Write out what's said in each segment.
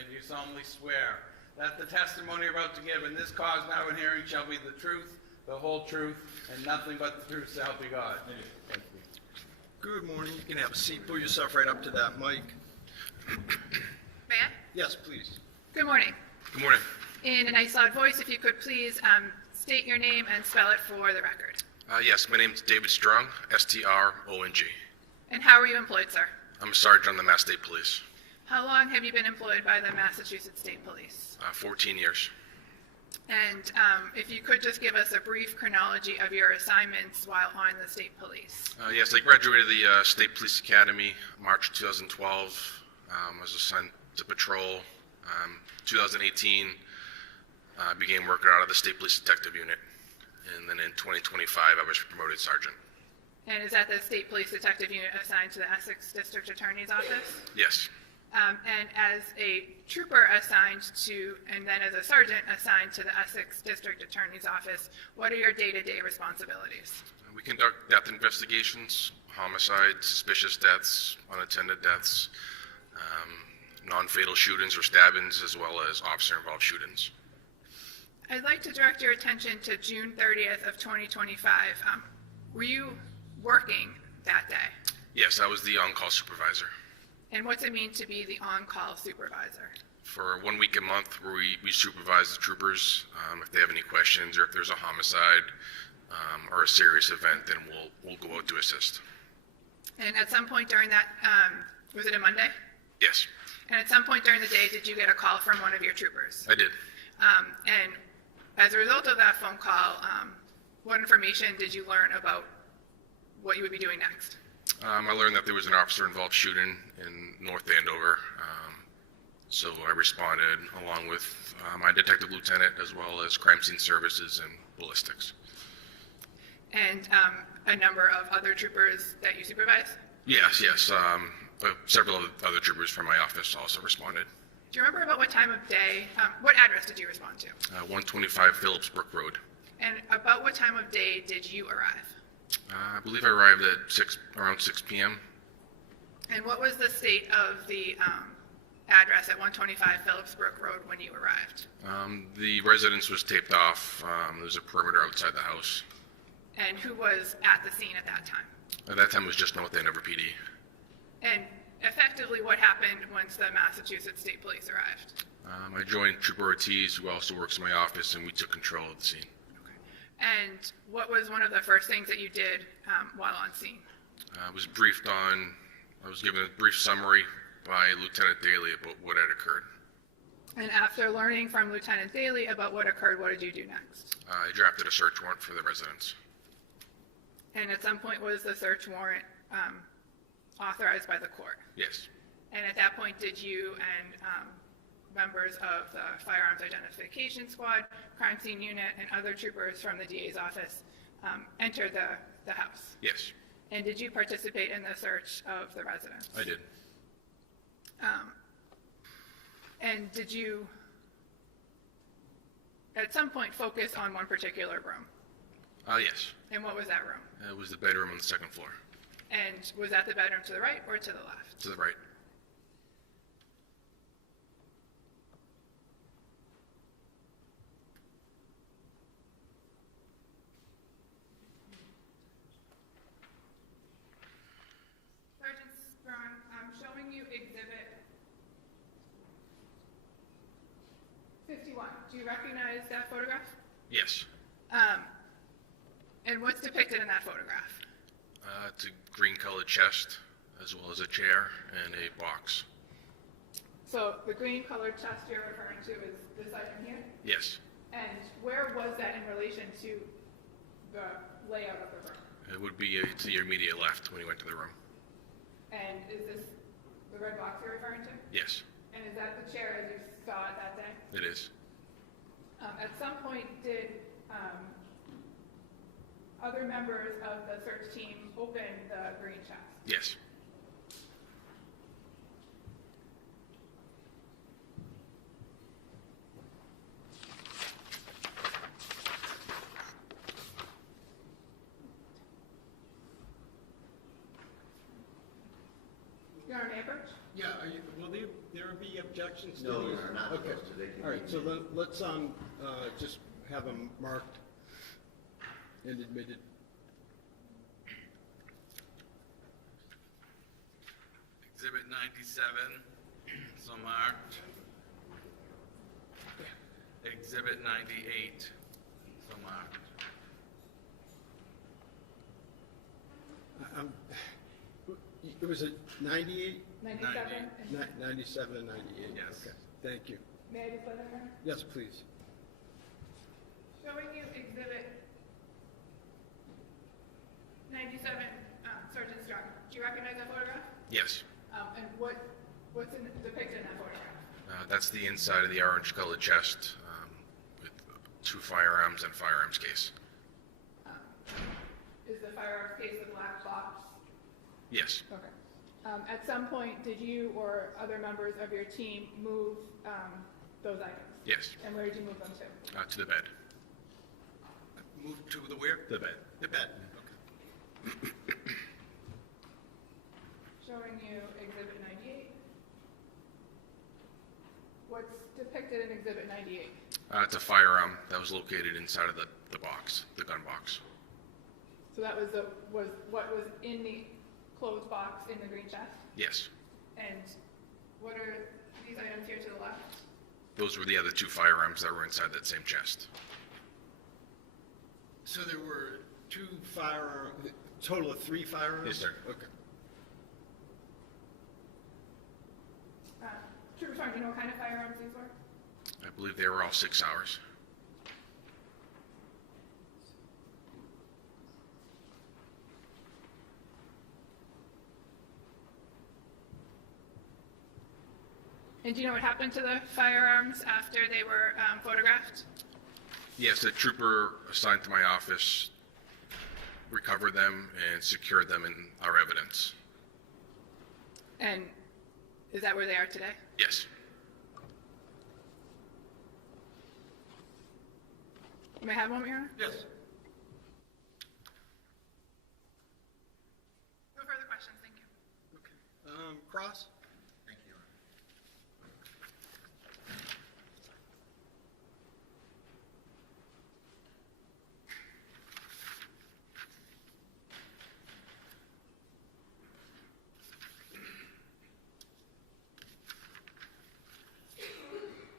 and do solemnly swear that the testimony you're about to give in this cause now and hearing shall be the truth, the whole truth, and nothing but the truth, so help you God. Thank you. Good morning. You can have a seat. Pull yourself right up to that mic. May I? Yes, please. Good morning. Good morning. In a nice loud voice, if you could please state your name and spell it for the record. Yes, my name is David Strong, S-T-R-O-N-G. And how are you employed, sir? I'm a sergeant on the Mass State Police. How long have you been employed by the Massachusetts State Police? 14 years. And if you could just give us a brief chronology of your assignments while on the State Police. Yes, I graduated the State Police Academy March 2012. I was assigned to patrol. 2018, I began working out of the State Police Detective Unit. And then in 2025, I was promoted sergeant. And is that the State Police Detective Unit assigned to the Essex District Attorney's Office? Yes. And as a trooper assigned to, and then as a sergeant assigned to the Essex District Attorney's Office, what are your day-to-day responsibilities? We conduct death investigations, homicides, suspicious deaths, unattended deaths, non-fatal shootings or stabbings, as well as officer-involved shootings. I'd like to direct your attention to June 30th of 2025. Were you working that day? Yes, I was the on-call supervisor. And what's it mean to be the on-call supervisor? For 1 week a month, where we supervise the troopers. If they have any questions or if there's a homicide or a serious event, then we'll go out to assist. And at some point during that, was it a Monday? Yes, And at some point during the day, did you get a call from one of your troopers? I did. And as a result of that phone call, what information did you learn about what you would be doing next? I learned that there was an officer-involved shooting in North Andover. So I responded along with my detective lieutenant, as well as crime scene services and ballistics. And a number of other troopers that you supervise? Yes. Several other troopers from my office also responded. Do you remember about what time of day, what address did you respond to? 125 Phillips Brook Road. And about what time of day did you arrive? I believe I arrived at around 6 p.m. And what was the state of the address at 125 Phillips Brook Road when you arrived? The residence was taped off. There was a perimeter outside the house. And who was at the scene at that time? At that time, it was just North Andover PD. And effectively, what happened once the Massachusetts State Police arrived? I joined Trooper Ortiz, who also works in my office, and we took control of the scene. And what was one of the first things that you did while on scene? I was given a brief summary by Lieutenant Daly about what had occurred. And after learning from Lieutenant Daly about what occurred, what did you do next? I drafted a search warrant for the residence. And at some point, was the search warrant authorized by the court? Yes. And at that point, did you and members of the Firearms Identification Squad, Crime Scene Unit, and other troopers from the DA's office enter the house? Yes. And did you participate in the search of the residence? I did. And did you, at some point, focus on one particular room? Yes. And what was that room? It was the bedroom on the second floor. And was that the bedroom to the right or to the left? To the right. Sergeant Strong, I'm showing you Exhibit 51. Do you recognize that photograph? Yes. And what's depicted in that photograph? It's a green-colored chest, as well as a chair and a box. So the green-colored chest you're referring to is this item here? Yes. And where was that in relation to the layout of the room? It would be to your immediate left when you went to the room. And is this the red box you're referring to? Yes, And is that the chair as you saw it that day? it is. At some point, did other members of the search team open the green chest? Yes. Your Honor, may I approach? Yeah, will there be the objections to No, these? we are not Okay. supposed to. They can All right, be so admitted. let's just have them marked and admitted. Exhibit 97, so marked. Exhibit 98, so marked. It was a 98, 97? 97 and 98? Yes. Okay, thank you. May I just let them know? Yes, please. Showing you exhibit 97, Sergeant Strong. Do you recognize that photograph? Yes. And what's depicted in that photograph? That's the inside of the orange-colored chest with 2 firearms and firearms case. Is the firearms case the black box? Yes. Okay. At some point, did you or other members of your team move those items? Yes. And where did you move them to? To the bed. Move to the where? The bed. The bed. Showing you exhibit 98. What's depicted in exhibit 98? It's a firearm that was located inside of the box, the gun box. So that was what was in the closed box in the green chest? Yes. And what are these items here to the left? Those were the other 2 firearms that were inside that same chest. So there were 2 firearms, total of 3 firearms? Yes, sir. Okay. Trooper Strong, do you know what kind of firearms these were? I believe they were all 6 hours. And do you know what happened to the firearms after they were photographed? Yes, a trooper assigned to my office recovered them and secured them in our evidence. And is that where they are today? Yes. May I have one, Your Honor? Yes. No further questions, thank you. Okay. Cross? Thank you, Your Honor.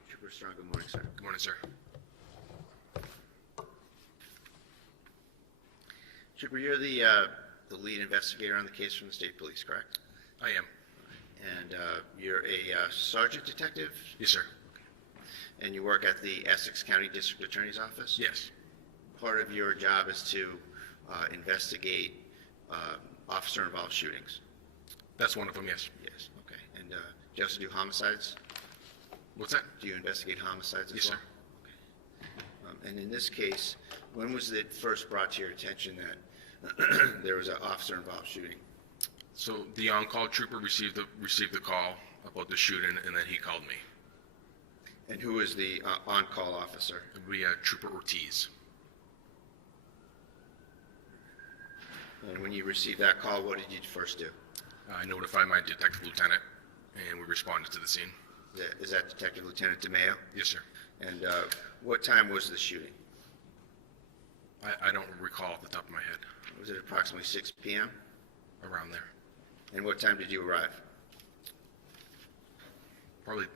Trooper Strong, good morning, sir. Good morning, sir. Trooper, you're the lead investigator on the case from the state police, correct? I am. And you're a sergeant detective, Yes, sir. and you work at the Essex County District Attorney's Office? Yes. Part of your job is to investigate officer-involved shootings? That's one of them, yes. Yes, okay. And do you also do homicides? What's that? Do you investigate homicides as Yes, well? sir. Okay. And in this case, when was it first brought to your attention that there was an officer-involved shooting? So the on-call trooper received the call about the shooting, and then he called me. And who was the on-call officer? It would be Trooper Ortiz. And when you received that call, what did you first do? I notified my detective lieutenant, and we responded to the scene. Is that Detective Lieutenant DeMeo? Yes, sir. And what time was the shooting? I don't recall off the top of my head. Was it approximately 6 p.m.? Around there. And what time did you arrive? Probably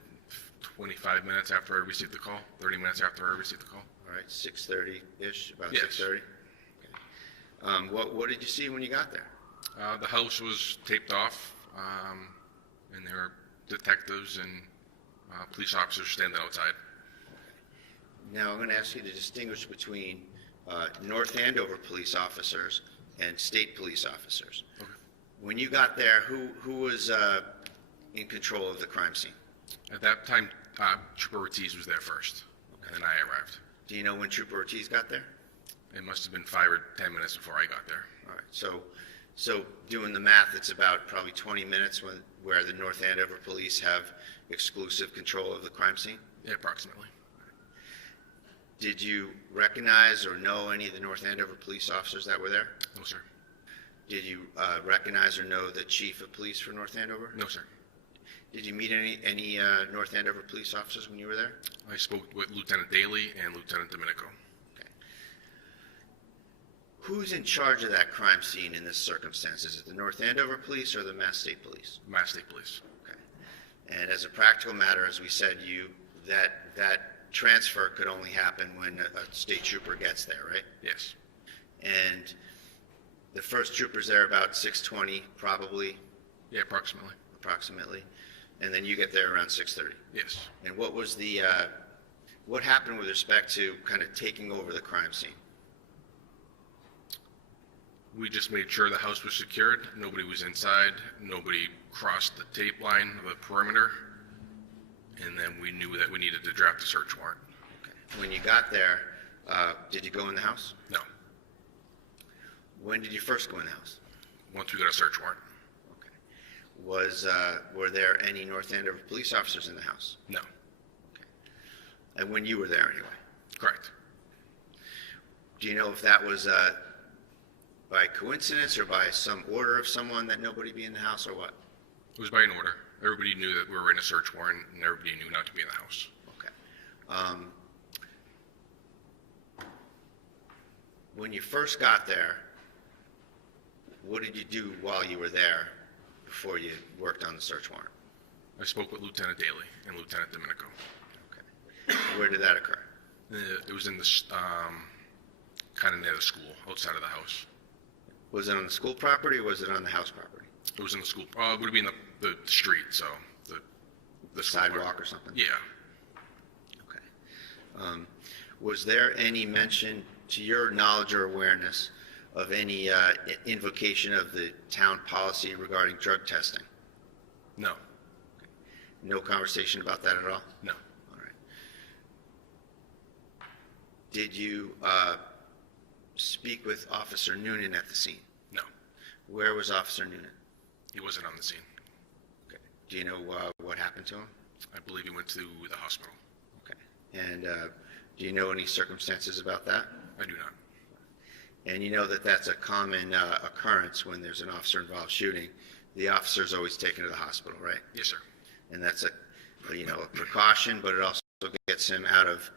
25 minutes after I received the call, 30 minutes after I received the call. All right, 6:30-ish, about Yes. 6:30? Okay. What did you see when you got there? The house was taped off, and there were detectives and police officers standing outside. Now, I'm going to ask you to distinguish between North Andover police officers and state police officers. Okay. When you got there, who was in control of the crime scene? At that time, Trooper Ortiz was there first, and then I arrived. Do you know when Trooper Ortiz got there? It must have been 5 or 10 minutes before I got there. All right, so doing the math, it's about probably 20 minutes where the North Andover police have exclusive control of the crime scene? Yeah, approximately. Did you recognize or know any of the North Andover police officers that were there? No, sir. Did you recognize or know the chief of police for North Andover? No, sir. Did you meet any North Andover police officers when you were there? I spoke with Lieutenant Daly and Lieutenant Domenico. Okay. Who's in charge of that crime scene in this circumstance? Is it the North Andover Police or the Mass State Police? Mass State Police. Okay. And as a practical matter, as we said, that transfer could only happen when a state trooper gets there, right? Yes. And the first trooper's there about 6:20, probably, Yeah, approximately. and then you get there around 6:30. Yes. And what was what happened with respect to kind of taking over the crime scene? We just made sure the house was secured. Nobody was inside. Nobody crossed the tape line of the perimeter. And then we knew that we needed to draft a search warrant. Okay. When you got there, did you go in the house? No. When did you first go in the house? Once we got a search warrant. Okay. Were there any North Andover police officers in the house? No. Okay. And when you were there anyway? Correct. Do you know if that was by coincidence or by some order of someone that nobody be in the house or what? It was by an order. Everybody knew that we were in a search warrant, and everybody knew not to be in the house. Okay. When you first got there, what did you do while you were there before you worked on the search warrant? I spoke with Lieutenant Daly and Lieutenant Domenico. Okay. Where did that occur? It was in the kind of near the school, outside of the house. Was it on the school property or was it on the house property? It was in the school. It would be in the street, so the school Sidewalk part. or something? Yeah. Okay. Was there any mention, to your knowledge or awareness, of any invocation of the town policy regarding drug testing? No. No conversation about that at all? No. All right. Did you speak with Officer Noonan at the scene? No. Where was Officer Noonan? He wasn't on the scene. Okay. Do you know what happened to him? I believe he went to the hospital. Okay. And do you know any circumstances about that? I do not. And you know that that's a common occurrence when there's an officer-involved shooting. The officer's always taken to the hospital, right? Yes, sir. And that's a precaution, but it also gets him out of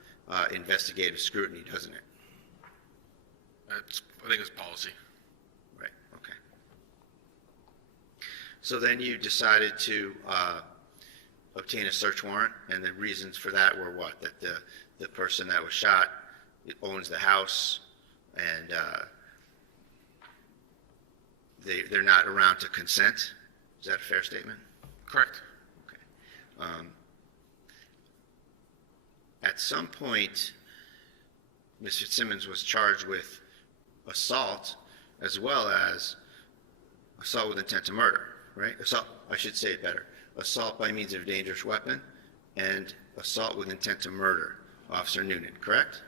investigative scrutiny, doesn't it? I think it's policy. Right. Okay. So then you decided to obtain a search warrant, and the reasons for that were what? That the person that was shot owns the house, and they're not around to consent. Is that a fair statement? Correct. Okay. At some point, Ms. Fitzsimmons was charged with assault as well as assault with intent to murder, right? Assault, I should say it better. Assault by means of a dangerous weapon and assault with intent to murder, Officer Noonan, correct?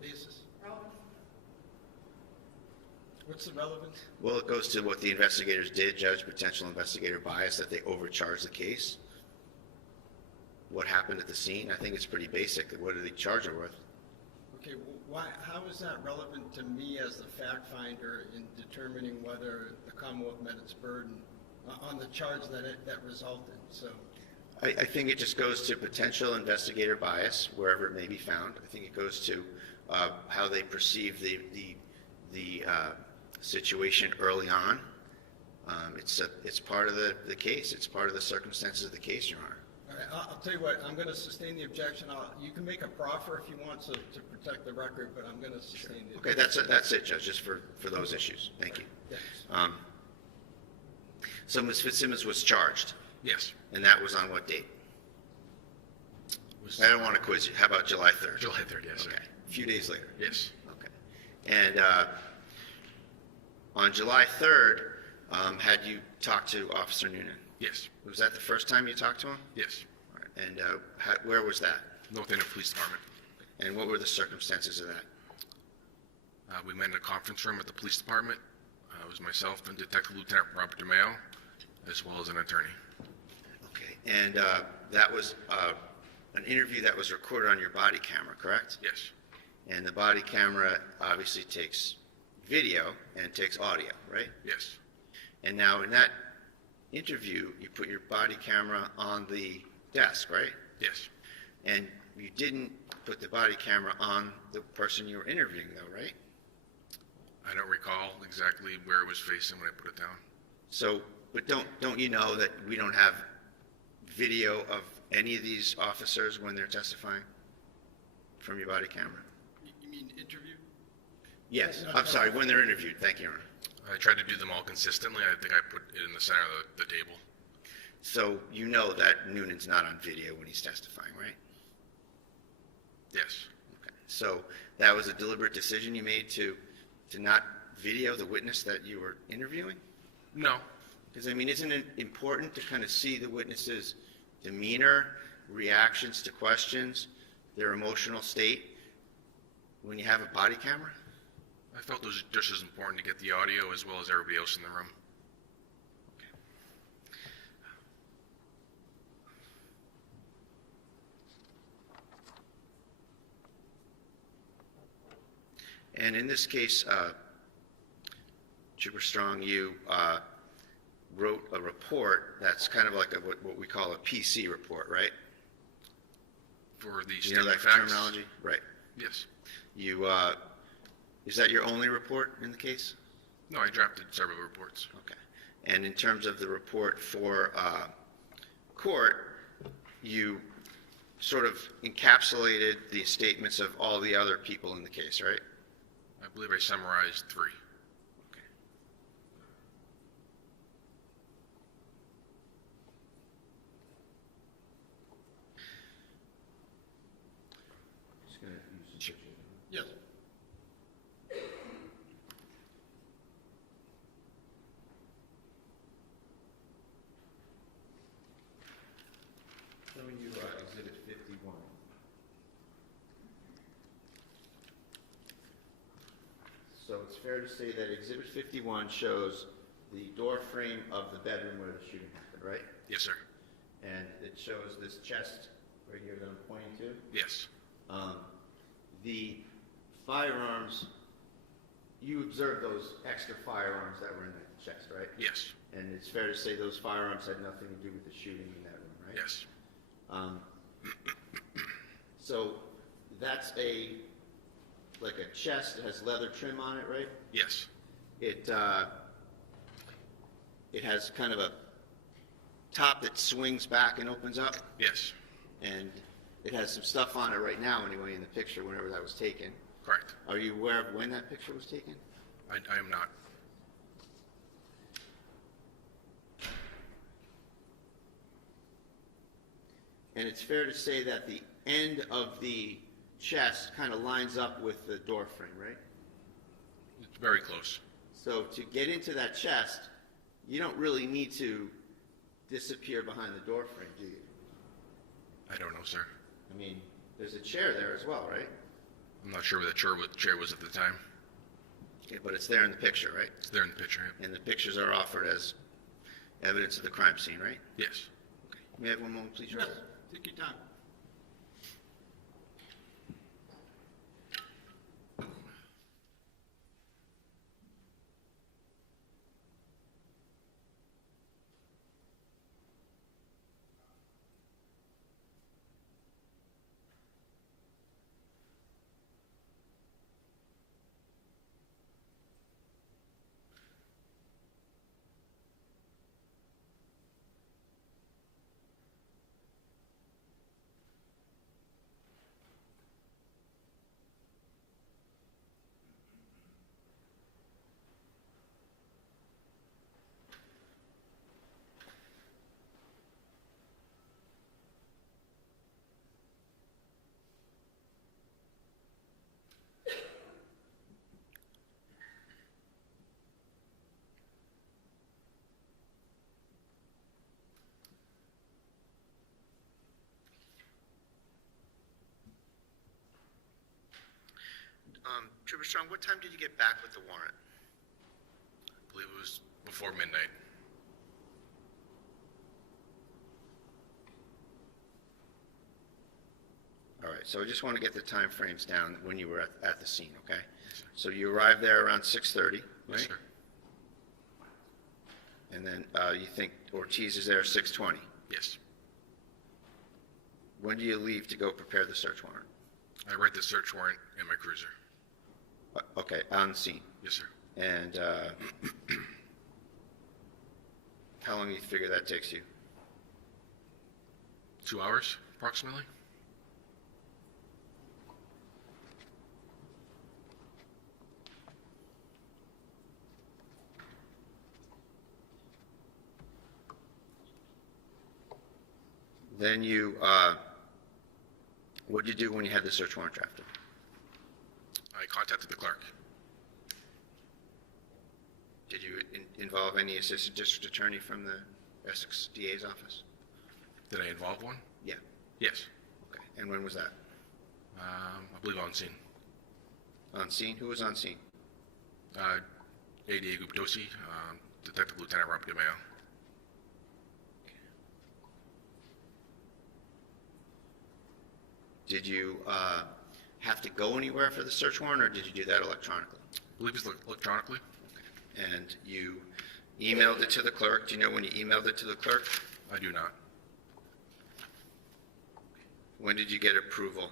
Basis? What's the relevance? Well, it goes to what the investigators did, judge potential investigator bias, that they overcharged the case. What happened at the scene? I think it's pretty basic. What did they charge her with? Okay, why? How is that relevant to me as the fact finder in determining whether the Commonwealth met its burden on the charge that resulted? So, I think it just goes to potential investigator bias, wherever it may be found. I think it goes to how they perceive the situation early on. It's part of the case. It's part of the circumstances of the case, Your Honor. all right, I'll tell you what. I'm going to sustain the objection. You can make a proffer if you want to protect the record, but I'm going to sustain the. Okay, that's it, Judge, just for those issues. Thank you. Thanks. So Ms. Fitzsimmons was charged, Yes. and that was on what date? I don't want to quiz you. How about July 3rd? July 3rd, yes, sir. Okay, a few days later. Yes. Okay. And on July 3rd, had you talked to Officer Noonan? Yes. Was that the first time you talked to him? Yes. All right. And where was that? North Andover Police Department. And what were the circumstances of that? We met in a conference room at the police department. It was myself and Detective Lieutenant Robert DeMeo, as well as an attorney. Okay. And that was an interview that was recorded on your body camera, correct? Yes. And the body camera obviously takes video and takes audio, right? Yes. And now in that interview, you put your body camera on the desk, right? Yes. And you didn't put the body camera on the person you were interviewing, though, right? I don't recall exactly where it was facing when I put it down. So, but don't you know that we don't have video of any of these officers when they're testifying from your body camera? You mean interview? Yes, I'm sorry, when they're interviewed. Thank you, Your Honor. I tried to do them all consistently. I think I put it in the center of the table. So you know that Noonan's not on video when he's testifying, right? Yes. Okay. So that was a deliberate decision you made to not video the witness that you were interviewing? No. Because, I mean, isn't it important to kind of see the witness's demeanor, reactions to questions, their emotional state when you have a body camera? I felt it was just as important to get the audio as well as everybody else in the room. And in this case, Trooper Strong, you wrote a report that's kind of like what we call a PC report, right? For the You know statement that of facts? terminology? Right. Yes. You, is that your only report in the case? No, I drafted several reports. Okay. And in terms of the report for court, you sort of encapsulated the statements of all the other people in the case, right? I believe I summarized 3. Okay. Just gonna use some pictures. Yes. Showing you Exhibit 51. So it's fair to say that Exhibit 51 shows the door frame of the bedroom where the shooting happened, right? Yes, sir. And it shows this chest right here that I'm pointing to. Yes. The firearms, you observed those extra firearms that were in the chest, right? Yes. And it's fair to say those firearms had nothing to do with the shooting in that room, right? Yes. So that's like a chest that has leather trim on it, right? Yes. It has kind of a top that swings back and opens up, Yes. and it has some stuff on it right now anyway in the picture whenever that was taken. Correct. Are you aware of when that picture was taken? I am not. And it's fair to say that the end of the chest kind of lines up with the door frame, right? It's very close. So to get into that chest, you don't really need to disappear behind the door frame, do you? I don't know, sir. I mean, there's a chair there as well, right? I'm not sure where the chair was at the time. Okay, but it's there in the picture, right? It's there in the picture. And the pictures are offered as evidence of the crime scene, right? Yes. Okay. May I have one moment, please, Your Yes, Honor? take your time. Trooper Strong, what time did you get back with the warrant? I believe it was before midnight. All right. right, so I just want to get the time frames down when you were at the scene, okay? So you arrived there around 6:30, right? Yes, sir. And then you think Ortiz is there 6:20. Yes. When do you leave to go prepare the search warrant? I write the search warrant in my cruiser. Okay, on the scene. Yes, sir. And how long do you figure that takes you? 2 hours, approximately. Then what did you do when you had the search warrant drafted? I contacted the clerk. Did you involve any assistant district attorney from the Essex DA's office? Did I involve one? Yeah. Yes. Okay. And when was that? I believe on scene. On scene? Who was on scene? ADA Guptosi, Detective Lieutenant Rob DeMeo. Did you have to go anywhere for the search warrant, or did you do that electronically? I believe it's electronically. And you emailed it to the clerk. Do you know when you emailed it to the clerk? I do not. When did you get approval?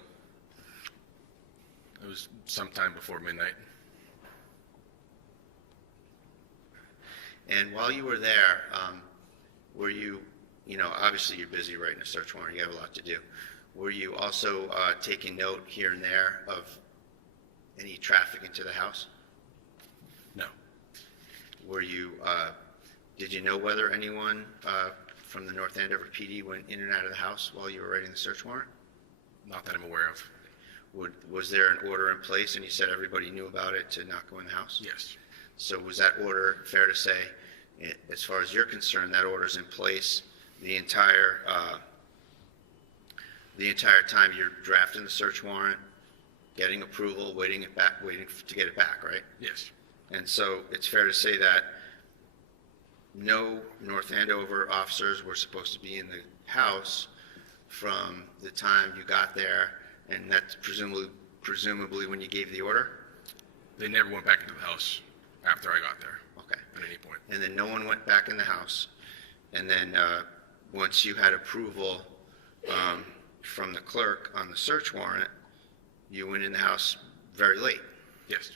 It was sometime before midnight. And while you were there, were you, obviously you're busy writing a search warrant, you have a lot to do. Were you also taking note here and there of any traffic into the house? No. Were you, did you know whether anyone from the North Andover PD went in and out of the house while you were writing the search warrant? Not that I'm aware of. Was there an order in place and you said everybody knew about it to not go in the house? Yes. So was that order, fair to say, as far as you're concerned, that order's in place the entire time you're drafting the search warrant, getting approval, waiting to get it back, right? Yes. And so it's fair to say that no North Andover officers were supposed to be in the house from the time you got there, and that's presumably when you gave the order? They never went back into the house after I got there. Okay. At any point. And then no one went back in the house. And then once you had approval from the clerk on the search warrant, you went in the house very late. Yes.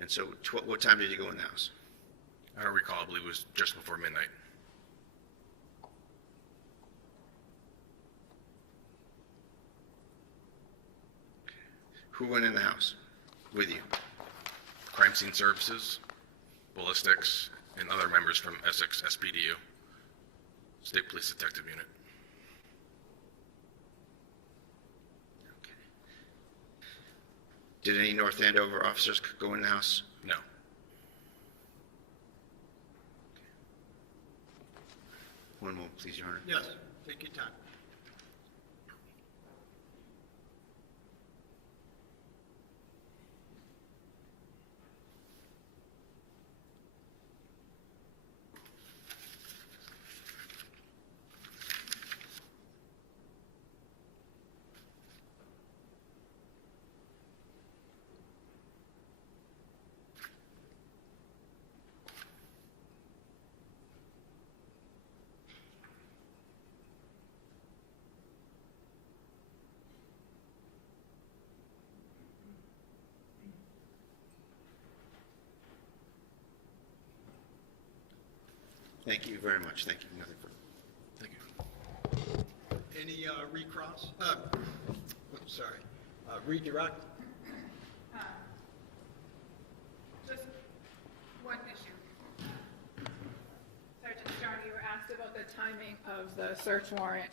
And so what time did you go in the house? I don't recall. I believe it was just before midnight. Who went in the house with you? Crime scene services, ballistics, and other members from Essex SPDU, State Police Detective Unit. Did any North Andover officers go in the house? No. One moment, please, Your Honor. Yes, take your time. Thank you very much. Thank you. Nothing further. Thank you. Any recross? Redirect? Just one issue. Sergeant Strong, you were asked about the timing of the search warrant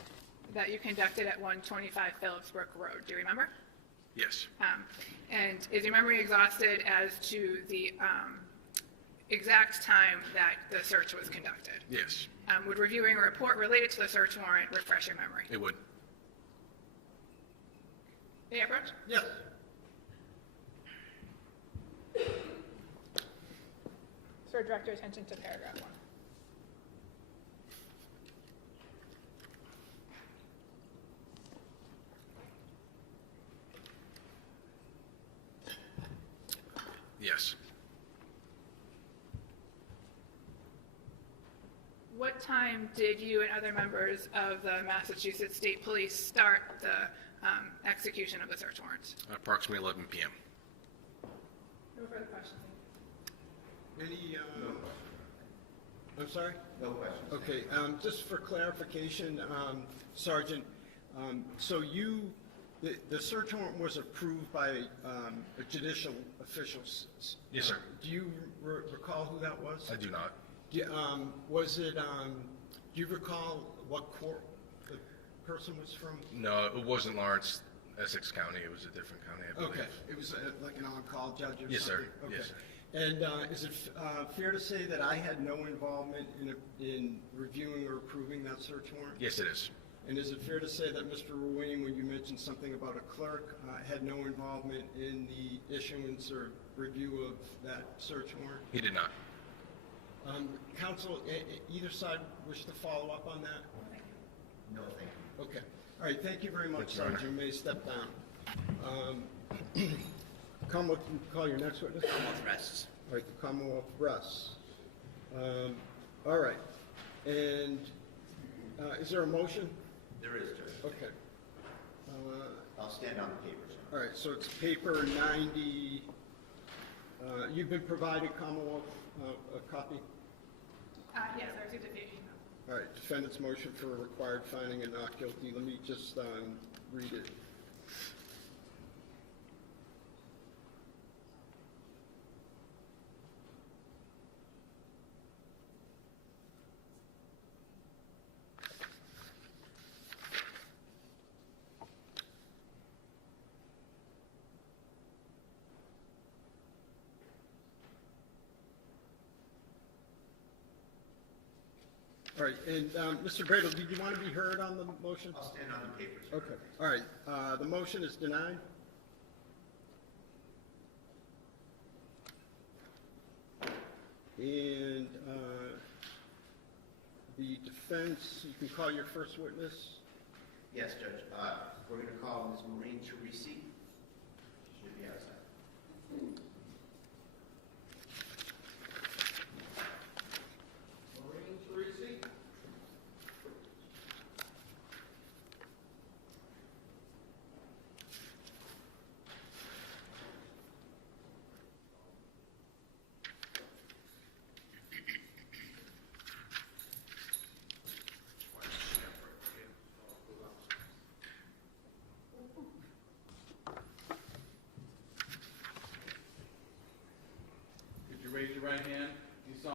that you conducted at 125 Phillipsbrook Road. Do you remember? Yes. And is your memory exhausted as to the exact time that the search was conducted? Yes. Would reviewing a report related to the search warrant refresh your memory? It would. Any approach? Yes. Sir, direct your attention to paragraph 1. Yes. What time did you and other members of the Massachusetts State Police start the execution of the search warrant? Approximately 11 p.m. No further questions. Any, I'm sorry? No questions. Okay, just for clarification, Sergeant, so the search warrant was approved by a judicial official? Yes, sir. Do you recall who that was? I do not. Was it, do you recall what court the person was from? No, it wasn't Lawrence, Essex County. It was a different county, I believe. Okay, it was like an on-call judge or something? Yes, sir. Okay. Yes, sir. And is it fair to say that I had no involvement in reviewing or approving that search warrant? Yes, it is. And is it fair to say that Mr. Ruane, when you mentioned something about a clerk, had no involvement in the issuance or review of that search warrant? He did not. Counsel, either side wish to follow up on that? No, thank you. Okay. All right, thank you very much, Thank you, Your Honor. Sergeant. You may step down. Commonwealth, you can call your next witness. Commonwealth rests. All right, the Commonwealth rests. All right. And is there a motion? There is, Judge. Okay. I'll stand on the papers. All right, so it's paper 90. You've been provided, Commonwealth, a copy? Yes, I received a few emails. All right, defendant's motion for a required finding and not guilty. Let me just read it. All right, and Mr. Bradl, did you want to be heard on the motion? I'll stand on the papers. Okay, all right, the motion is denied. And the defense, you can call your first witness. Yes, Judge. We're going to call Ms. Maureen Teresi. She should be outside. Maureen Teresi. Could you raise your right hand